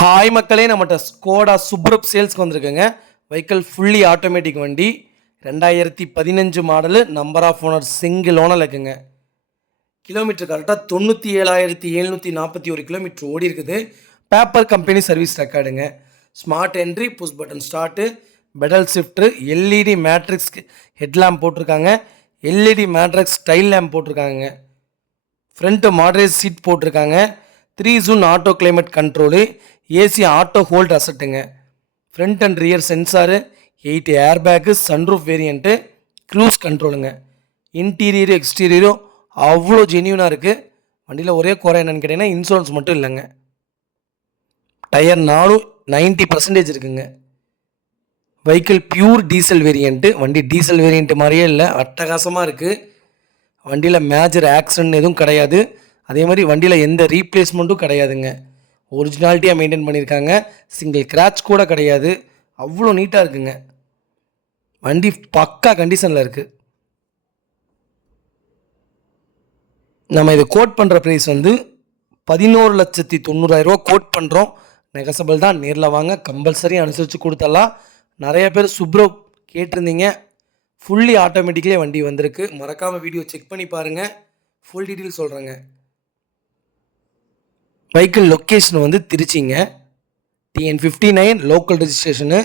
Hi மக்களே, நம்மகிட்ட Skoda super சேல்ஸ்க்கு வந்திருக்குங்க. வெஹிக்கிள் ஃபுல்லி ஆட்டோமேட்டிக் வண்டி, 2015 model, number of owner single owner இருக்குங்க. கிலோமீட்டர் கரெக்டாக 97,741 கிலோமீட்டர் ஓடி இருக்குது. பேப்பர் கம்பெனி சர்வீஸ் ரெக்கார்டுங்க. Smart entry, push button start, pedal shifter, LED matrix headlamp போட்டிருக்காங்க. எல்இடி மேட்ரிக்ஸ் ஸ்டைல் லேம்ப் போட்டிருக்காங்க. ஃப்ரண்ட்டு மாடரேட் சீட் போட்டிருக்காங்க. 3 zone auto climate control, AC auto hold அசட்டுங்க. Front and rear sensor, 8 air bag, sunroof variant, cruise கண்ட்ரோலுங்க. இன்டீரியரும் எக்ஸ்டீரியரும் அவ்வளோ ஜென்யூனாக இருக்குது. வண்டியில் ஒரே குறை என்னென்னு கேட்டிங்கன்னா இன்சூரன்ஸ் மட்டும் இல்லைங்க. டயர் 90% இருக்குங்க. Vehicle pure diesel variant. வண்டி டீசல் வேரியண்ட்டு மாதிரியே இல்லை, அட்டகாசமாக இருக்குது. வண்டியில் மேஜர் ஆக்சிடென்ட் எதுவும் கிடையாது. அதே மாதிரி வண்டியில் எந்த ரீப்ளேஸ்மெண்ட்டும் கிடையாதுங்க. ஒரிஜினாலிட்டியாக மெயின்டைன் பண்ணியிருக்காங்க. சிங்கிள் கிராச் கூட கிடையாது. அவ்வளோ நீட்டாக இருக்குங்க. வண்டி பக்கா கண்டிஷனில் இருக்குது. நம்ம இதை கோட் பண்ணுற ப்ரைஸ் வந்து 11,90,000 கோட் பண்ணுறோம். நெகசபிள் தான். நேரில் வாங்க, கம்பல்சரி அனுசரித்து கொடுத்தலாம். நிறைய பேர் சுப்ரோ கேட்டிருந்தீங்க. ஃபுல்லி ஆட்டோமேட்டிக்லேயே வண்டி வந்திருக்கு. மறக்காமல் வீடியோ செக் பண்ணி பாருங்கள். ஃபுல் டீட்டெயில் சொல்கிறேங்க. வெஹிக்கிள் லொக்கேஷன் வந்து திருச்சிங்க. TN59 local registration,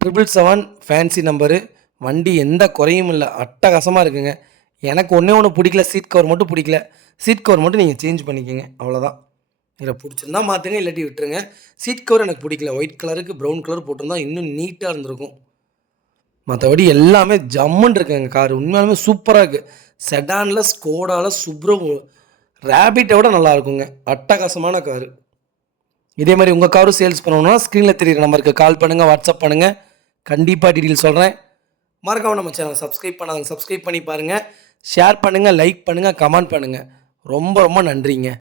777 fancy number. வண்டி எந்த குறையும் இல்லை, அட்டகாசமாக இருக்குங்க. எனக்கு ஒன்று பிடிக்கல, சீட் கவர் மட்டும் பிடிக்கல. சீட் கவர் மட்டும் நீங்கள் சேஞ்ச் பண்ணிக்கோங்க, அவ்வளோதான். இதில் பிடிச்சிருந்தா மாற்றுங்க, இல்லாட்டி விட்டுருங்க. சீட் கவர் எனக்கு பிடிக்கல. ஒயிட் கலருக்கு ப்ரௌன் கலர் போட்டிருந்தா இன்னும் நீட்டாக இருந்திருக்கும். மற்றபடி எல்லாமே ஜம்முன்னு இருக்குங்க. கார் உண்மையாலுமே சூப்பராக இருக்குது. செடானில், ஸ்கோடாவில், சுப்ரோ ரேபிட்டை விட நல்லா இருக்குங்க. அட்டகாசமான காரு. இதே மாதிரி உங்கள் காரும் சேல்ஸ் பண்ணணும்னா ஸ்க்ரீனில் தெரியுற நம்பருக்கு கால் பண்ணுங்கள், வாட்ஸ்அப் பண்ணுங்கள். கண்டிப்பாக டீட்டெயில் சொல்கிறேன். மறக்காமல் நம்ம சேனல் சப்ஸ்கிரைப் பண்ணாங்க, சப்ஸ்கிரைப் பண்ணி பாருங்கள். ஷேர் பண்ணுங்கள், லைக் பண்ணுங்கள், கமெண்ட் பண்ணுங்கள். ரொம்ப ரொம்ப நன்றிங்க.